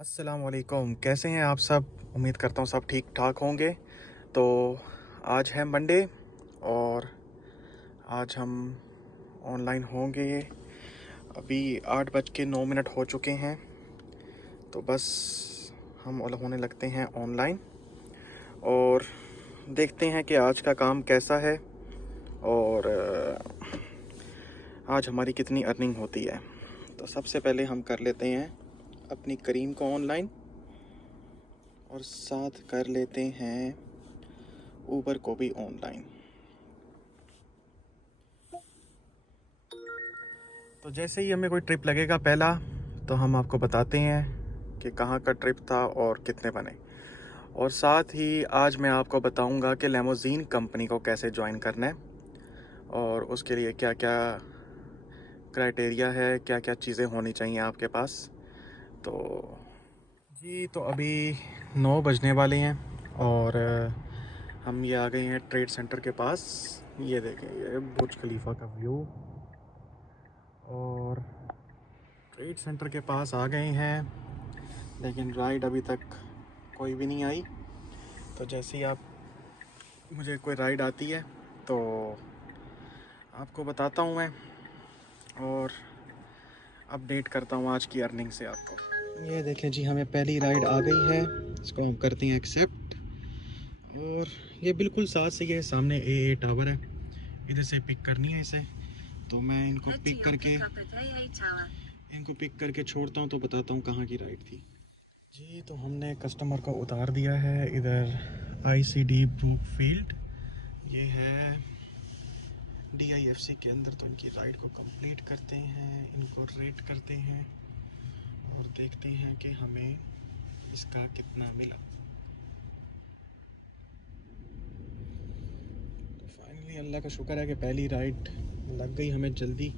अस्सलाम वालेकुम। कैसे हैं आप सब? उम्मीद करता हूँ सब ठीक ठाक होंगे। तो आज है मंडे और आज हम ऑनलाइन होंगे। अभी 8:09 हो चुके हैं, तो बस हम होने लगते हैं ऑनलाइन और देखते हैं कि आज का काम कैसा है और आज हमारी कितनी अर्निंग होती है। तो सबसे पहले हम कर लेते हैं अपनी करीम को ऑनलाइन और साथ कर लेते हैं ऊबर को भी ऑनलाइन। तो जैसे ही हमें कोई ट्रिप लगेगा पहला, तो हम आपको बताते हैं कि कहाँ का ट्रिप था और कितने बने। और साथ ही आज मैं आपको बताऊंगा कि लेमोज़ीन कंपनी को कैसे ज्वाइन करना है और उसके लिए क्या क्या क्राइटेरिया है, क्या क्या चीज़ें होनी चाहिए आपके पास। तो जी, तो अभी 9 बजने वाले हैं और हम ये आ गए हैं ट्रेड सेंटर के पास। ये देखें, ये बुर्ज खलीफा का व्यू और ट्रेड सेंटर के पास आ गए हैं, लेकिन राइड अभी तक कोई भी नहीं आई। तो जैसे ही आप मुझे कोई राइड आती है तो आपको बताता हूँ मैं और अपडेट करता हूँ आज की अर्निंग से आपको। ये देखें जी, हमें पहली राइड आ गई है, इसको हम करते हैं एक्सेप्ट। और ये बिल्कुल साथ से ये सामने ए टावर है, इधर से पिक करनी है इसे। तो मैं इनको पिक करके छोड़ता हूँ तो बताता हूँ कहाँ की राइड थी। जी, तो हमने कस्टमर को उतार दिया है इधर आईसीडी ब्रूकफील्ड, ये है डीआईएफसी के अंदर। तो इनकी राइड को कंप्लीट करते हैं, इनको रेट करते हैं और देखते हैं कि हमें इसका कितना मिला। तो फाइनली अल्लाह का शुक्र है कि पहली राइड लग गई हमें जल्दी।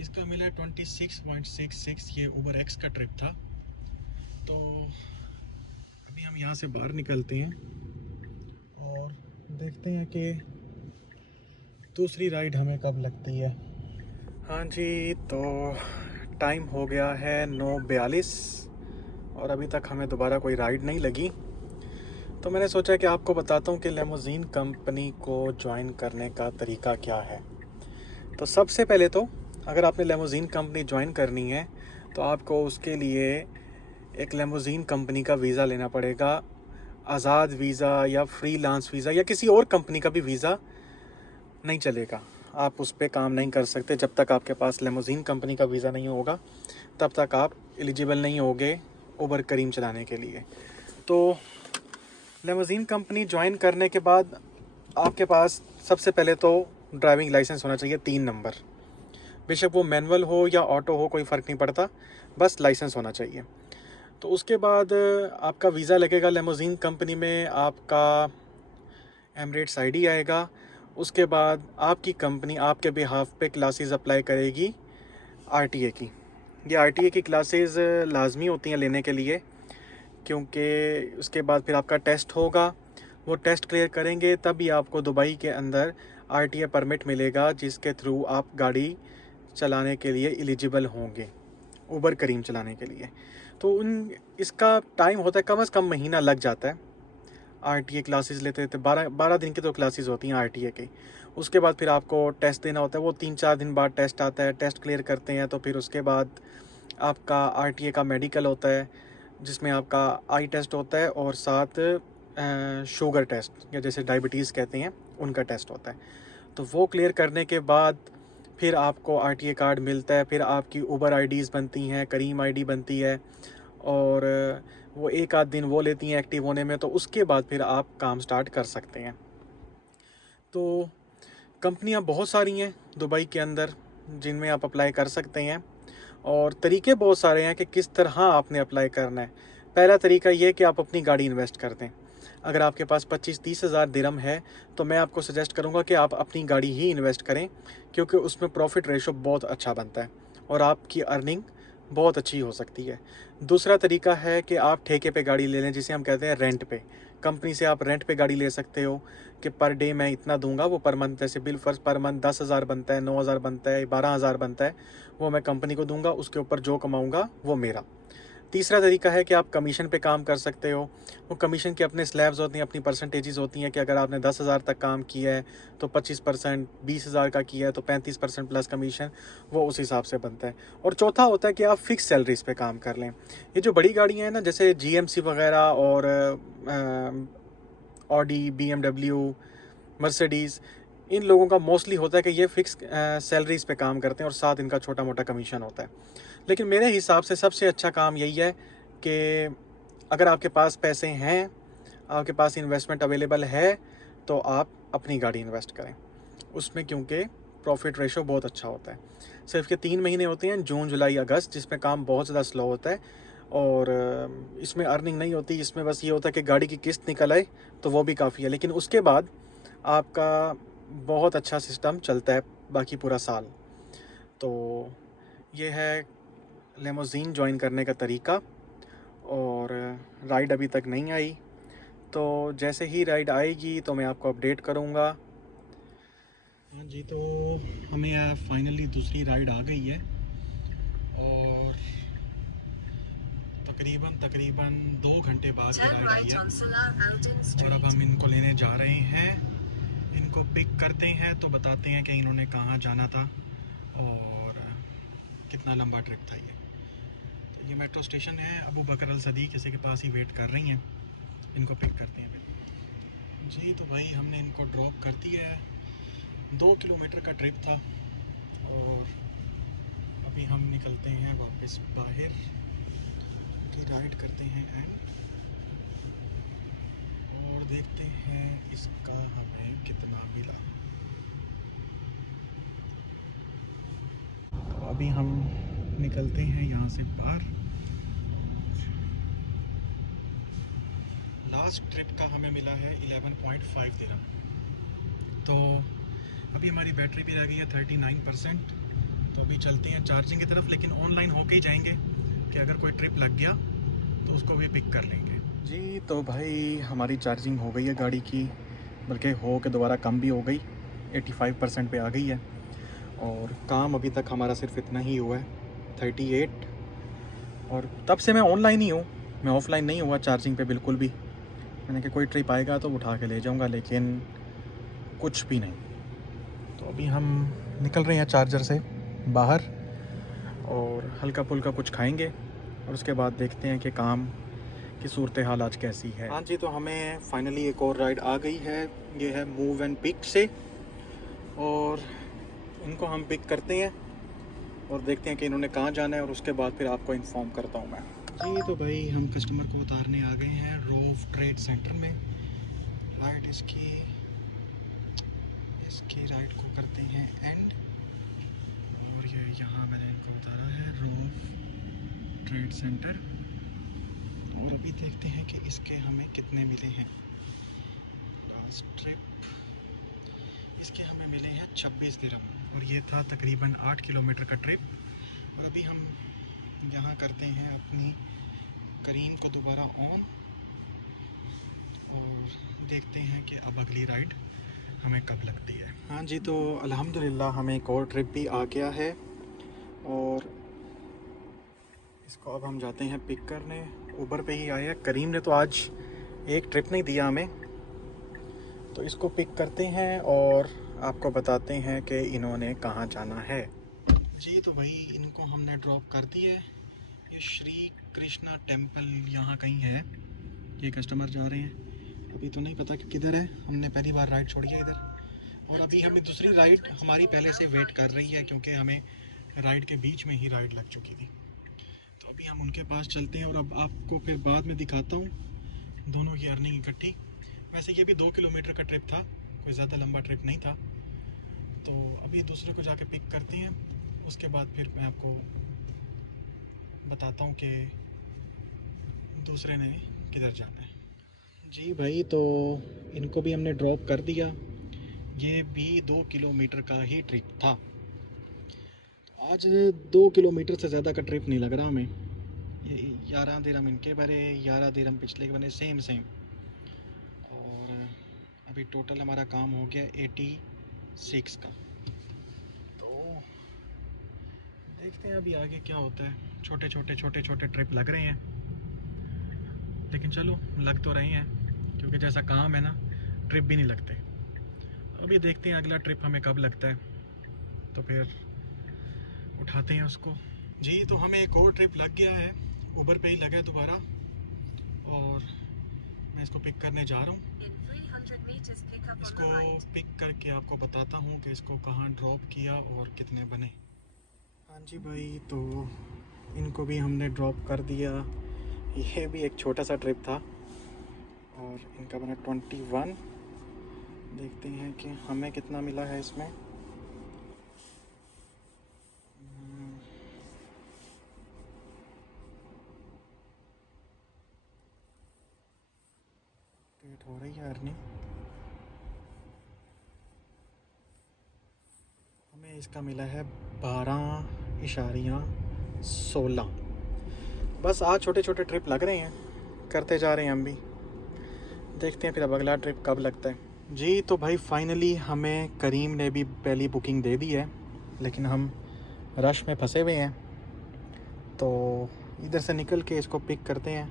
इसका मिला 26.66। ये ऊबर एक्स का ट्रिप था। तो अभी हम यहाँ से बाहर निकलते हैं और देखते हैं कि दूसरी राइड हमें कब लगती है। हाँ जी, तो टाइम हो गया है 9:42 और अभी तक हमें दोबारा कोई राइड नहीं लगी। तो मैंने सोचा कि आपको बताता हूँ कि लेमोज़ीन कंपनी को ज्वाइन करने का तरीका क्या है। तो सबसे पहले तो अगर आपने लेमोज़ीन कंपनी ज्वाइन करनी है तो आपको उसके लिए एक लेमोज़ीन कंपनी का वीज़ा लेना पड़ेगा। आज़ाद वीज़ा या फ्रीलांस वीज़ा या किसी और कंपनी का भी वीज़ा नहीं चलेगा, आप उस पर काम नहीं कर सकते। जब तक आपके पास लेमोज़ीन कंपनी का वीज़ा नहीं होगा तब तक आप एलिजिबल नहीं होगे उबर करीम चलाने के लिए। तो लेमोज़ीन कंपनी ज्वाइन करने के बाद आपके पास सबसे पहले तो ड्राइविंग लाइसेंस होना चाहिए 3 नंबर। बेशक वो मैनुअल हो या ऑटो हो, कोई फ़र्क नहीं पड़ता, बस लाइसेंस होना चाहिए। तो उसके बाद आपका वीज़ा लगेगा लेमोज़ीन कंपनी में, आपका एमरेट्स आईडी आएगा। उसके बाद आपकी कंपनी आपके बिहाफ पे क्लासेस अप्लाई करेगी आरटीए की। ये आरटीए की क्लासेस लाजमी होती हैं लेने के लिए, क्योंकि उसके बाद फिर आपका टेस्ट होगा। वो टेस्ट क्लियर करेंगे तभी आपको दुबई के अंदर आरटीए परमिट मिलेगा, जिसके थ्रू आप गाड़ी चलाने के लिए एलिजिबल होंगे, उबर करीम चलाने के लिए। तो इसका टाइम होता है, कम से कम महीना लग जाता है। आरटीए क्लासेस लेते थे, 12 दिन की तो क्लासेस होती हैं आरटीए की। उसके बाद फिर आपको टेस्ट देना होता है, वो 3-4 दिन बाद टेस्ट आता है। टेस्ट क्लियर करते हैं तो फिर उसके बाद आपका आरटीए का मेडिकल होता है, जिसमें आपका आई टेस्ट होता है और साथ शुगर टेस्ट या जैसे डायबिटीज़ कहते हैं उनका टेस्ट होता है। तो वो क्लियर करने के बाद फिर आपको आरटीए कार्ड मिलता है। फिर आपकी उबर आईडीज़ बनती हैं, करीम आईडी बनती है और वो एक आध दिन वो लेती हैं एक्टिव होने में। तो उसके बाद फिर आप काम स्टार्ट कर सकते हैं। तो कंपनियां बहुत सारी हैं दुबई के अंदर जिनमें आप अप्लाई कर सकते हैं और तरीके बहुत सारे हैं कि किस तरह आपने अप्लाई करना है। पहला तरीका ये कि आप अपनी गाड़ी इन्वेस्ट कर दें। अगर आपके पास 25-30 हज़ार दिरहम है तो मैं आपको सजेस्ट करूंगा कि आप अपनी गाड़ी ही इन्वेस्ट करें, क्योंकि उसमें प्रॉफिट रेशो बहुत अच्छा बनता है और आपकी अर्निंग बहुत अच्छी हो सकती है। दूसरा तरीका है कि आप ठेके पे गाड़ी ले लें, जिसे हम कहते हैं रेंट पे। कंपनी से आप रेंट पे गाड़ी ले सकते हो कि पर डे मैं इतना दूंगा, वो पर मंथ जैसे बिल फर्स्ट पर मंथ 10,000 बनता है, 9,000 बनता है, 12,000 बनता है, वो मैं कंपनी को दूंगा, उसके ऊपर जो कमाऊंगा वो मेरा। तीसरा तरीका है कि आप कमीशन पे काम कर सकते हो। वो कमीशन के अपने स्लैब्स होती हैं, अपनी परसेंटेजेस होती हैं कि अगर आपने 10,000 तक काम किया है तो 25%, 20,000 का किया है तो 35% प्लस कमीशन, वो उस हिसाब से बनता है। और चौथा होता है कि आप फिक्स सैलरीज पे काम कर लें। ये जो बड़ी गाड़ियाँ हैं ना, जैसे GMC वगैरह और ऑडी, BMW, मर्सिडीज़, इन लोगों का मोस्टली होता है कि ये फ़िक्स सैलरीज़ पे काम करते हैं और साथ इनका छोटा मोटा कमीशन होता है। लेकिन मेरे हिसाब से सबसे अच्छा काम यही है कि अगर आपके पास पैसे हैं, आपके पास इन्वेस्टमेंट अवेलेबल है, तो आप अपनी गाड़ी इन्वेस्ट करें उसमें, क्योंकि प्रॉफिट रेशो बहुत अच्छा होता है। सिर्फ के 3 महीने होते हैं, जून, जुलाई, अगस्त, जिसमें काम बहुत ज़्यादा स्लो होता है और इसमें अर्निंग नहीं होती। इसमें बस ये होता है कि गाड़ी की किस्त निकल आए तो वो भी काफ़ी है, लेकिन उसके बाद आपका बहुत अच्छा सिस्टम चलता है बाकी पूरा साल। तो ये है लिमोज़ीन ज्वाइन करने का तरीका। और राइड अभी तक नहीं आई, तो जैसे ही राइड आएगी तो मैं आपको अपडेट करूँगा। हाँ जी, तो हमें फाइनली दूसरी राइड आ गई है और तकरीबन 2 घंटे बाद ये राइड आई है। और अब हम इनको लेने जा रहे हैं, इनको पिक करते हैं तो बताते हैं कि इन्होंने कहाँ जाना था और कितना लंबा ट्रिप था ये। तो ये मेट्रो स्टेशन है, अबू बकर अल सदीक किसी के पास ही वेट कर रही हैं, इनको पिक करते हैं फिर। जी तो भाई हमने इनको ड्रॉप कर दिया है। 2 किलोमीटर का ट्रिप था और अभी हम निकलते हैं वापस बाहर की राइड करते हैं एंड और देखते हैं इसका हमें कितना मिला। तो अभी हम निकलते हैं यहाँ से बाहर। लास्ट ट्रिप का हमें मिला है 11.5 दिरहम। तो अभी हमारी बैटरी भी रह गई है 39%। तो अभी चलते हैं चार्जिंग की तरफ, लेकिन ऑनलाइन होके ही जाएंगे कि अगर कोई ट्रिप लग गया तो उसको भी पिक कर लेंगे। जी तो भाई हमारी चार्जिंग हो गई है गाड़ी की, बल्कि हो के दोबारा कम भी हो गई, 85% पे आ गई है। और काम अभी तक हमारा सिर्फ इतना ही हुआ है, 38। और तब से मैं ऑनलाइन ही हूँ, मैं ऑफ़लाइन नहीं हुआ चार्जिंग पे बिल्कुल भी। मैंने कहा कोई ट्रिप आएगा तो उठा के ले जाऊँगा, लेकिन कुछ भी नहीं। तो अभी हम निकल रहे हैं चार्जर से बाहर और हल्का फुल्का कुछ खाएंगे और उसके बाद देखते हैं कि काम की सूरत हाल आज कैसी है। हाँ जी, तो हमें फाइनली एक और राइड आ गई है। ये है मूव एंड पिक से और इनको हम पिक करते हैं और देखते हैं कि इन्होंने कहाँ जाना है और उसके बाद फिर आपको इन्फॉर्म करता हूँ मैं। जी तो भाई हम कस्टमर को उतारने आ गए हैं रोव ट्रेड सेंटर में। राइड इसकी राइड को करते हैं एंड, और ये यहाँ मैंने इनको उतारा है रोव ट्रेड सेंटर। और अभी देखते हैं कि इसके हमें कितने मिले हैं। लास्ट ट्रिप इसके हमें मिले हैं 26 दिरहम और ये था तकरीबन 8 किलोमीटर का ट्रिप। और अभी हम यहाँ करते हैं अपनी करीम को दोबारा ऑन और देखते हैं कि अब अगली राइड हमें कब लगती है। हाँ जी, तो अल्हम्दुलिल्लाह हमें एक और ट्रिप भी आ गया है और इसको अब हम जाते हैं पिक करने। ऊबर पे ही आए हैं। करीम ने तो आज एक ट्रिप नहीं दिया हमें, तो इसको पिक करते हैं और आपको बताते हैं कि इन्होंने कहाँ जाना है। जी तो भाई इनको हमने ड्रॉप कर दिया है। ये श्री कृष्णा टेम्पल यहाँ कहीं है। ये कस्टमर जा रहे हैं, अभी तो नहीं पता कि किधर है, हमने पहली बार राइड छोड़ी है इधर। और अभी हमें दूसरी राइड हमारी पहले से वेट कर रही है क्योंकि हमें राइड के बीच में ही राइड लग चुकी थी। तो अभी हम उनके पास चलते हैं और अब आपको फिर बाद में दिखाता हूँ दोनों की अर्निंग इकट्ठी। वैसे ये भी 2 किलोमीटर का ट्रिप था, कोई ज़्यादा लंबा ट्रिप नहीं था। तो अभी दूसरे को जाके पिक करते हैं, उसके बाद फिर मैं आपको बताता हूँ कि दूसरे ने किधर जाना है। जी भाई, तो इनको भी हमने ड्रॉप कर दिया। ये भी 2 किलोमीटर का ही ट्रिप था। आज 2 किलोमीटर से ज़्यादा का ट्रिप नहीं लग रहा हमें। ये 11 दिरहम इनके भरे, 11 दिरहम पिछले के बने, सेम। और अभी टोटल हमारा काम हो गया 86 का। तो देखते हैं अभी आगे क्या होता है। छोटे छोटे ट्रिप लग रहे हैं, लेकिन चलो लग तो रहे हैं, क्योंकि जैसा काम है ना, ट्रिप भी नहीं लगते। अभी देखते हैं अगला ट्रिप हमें कब लगता है, तो फिर उठाते हैं उसको। जी तो हमें एक और ट्रिप लग गया है, उबर पे ही लगा है दोबारा, और मैं इसको पिक करने जा रहा हूँ। इसको पिक करके आपको बताता हूँ कि इसको कहाँ ड्रॉप किया और कितने बने। हाँ जी भाई, तो इनको भी हमने ड्रॉप कर दिया। ये भी एक छोटा सा ट्रिप था और इनका बना 21। देखते हैं कि हमें कितना मिला है इसमें। डेट हो रही है अर्निंग, हमें इसका मिला है 12.16। बस आज छोटे छोटे ट्रिप लग रहे हैं, करते जा रहे हैं हम भी। देखते हैं फिर अब अगला ट्रिप कब लगता है। जी तो भाई फाइनली हमें करीम ने भी पहली बुकिंग दे दी है, लेकिन हम रश में फंसे हुए हैं, तो इधर से निकल के इसको पिक करते हैं।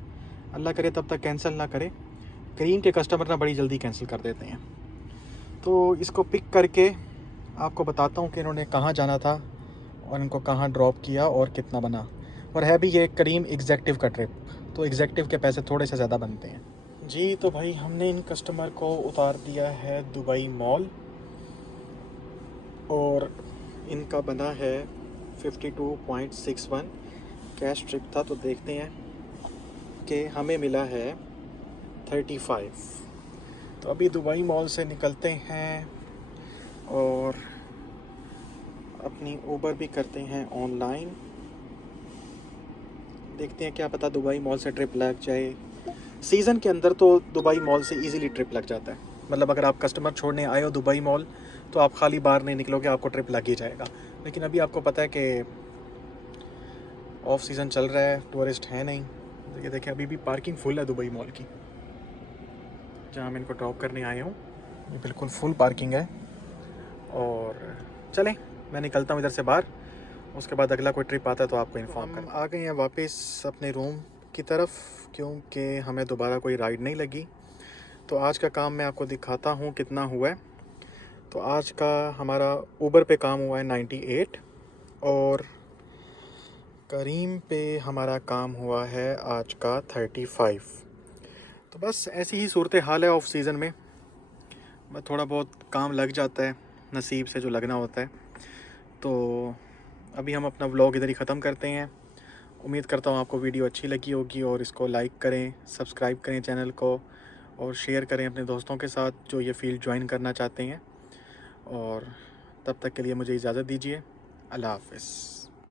अल्लाह करे तब तक कैंसिल ना करे, करीम के कस्टमर ना बड़ी जल्दी कैंसिल कर देते हैं। तो इसको पिक करके आपको बताता हूँ कि इन्होंने कहाँ जाना था और इनको कहाँ ड्रॉप किया और कितना बना। और है भी ये करीम एग्जेक्टिव का ट्रिप, तो एग्जेक्टिव के पैसे थोड़े से ज़्यादा बनते हैं। जी तो भाई हमने इन कस्टमर को उतार दिया है दुबई मॉल, और इनका बना है 52.61। कैश ट्रिप था, तो देखते हैं कि हमें मिला है 35। तो अभी दुबई मॉल से निकलते हैं और अपनी ऊबर भी करते हैं ऑनलाइन। देखते हैं, क्या पता दुबई मॉल से ट्रिप लग जाए। सीज़न के अंदर तो दुबई मॉल से इजीली ट्रिप लग जाता है, मतलब अगर आप कस्टमर छोड़ने आए हो दुबई मॉल तो आप खाली बाहर नहीं निकलोगे, आपको ट्रिप लग ही जाएगा। लेकिन अभी आपको पता है कि ऑफ सीज़न चल रहा है, टूरिस्ट है नहीं। ये देखिए अभी भी पार्किंग फुल है दुबई मॉल की, जहाँ मैं इनको ड्रॉप करने आया हूँ, ये बिल्कुल फुल पार्किंग है। और चलें मैं निकलता हूँ इधर से बाहर, उसके बाद अगला कोई ट्रिप आता है तो आपको इन्फॉर्म कर। आ गए हैं वापस अपने रूम की तरफ, क्योंकि हमें दोबारा कोई राइड नहीं लगी। तो आज का काम मैं आपको दिखाता हूँ कितना हुआ है। तो आज का हमारा ऊबर पे काम हुआ है 98, और करीम पे हमारा काम हुआ है आज का 35। तो बस ऐसी ही सूरत हाल है ऑफ सीज़न में, बस थोड़ा बहुत काम लग जाता है नसीब से जो लगना होता है। तो अभी हम अपना व्लॉग इधर ही ख़त्म करते हैं। उम्मीद करता हूँ आपको वीडियो अच्छी लगी होगी, और इसको लाइक करें, सब्सक्राइब करें चैनल को, और शेयर करें अपने दोस्तों के साथ जो ये फील्ड ज्वाइन करना चाहते हैं। और तब तक के लिए मुझे इजाज़त दीजिए। अल्लाह हाफ़िज़।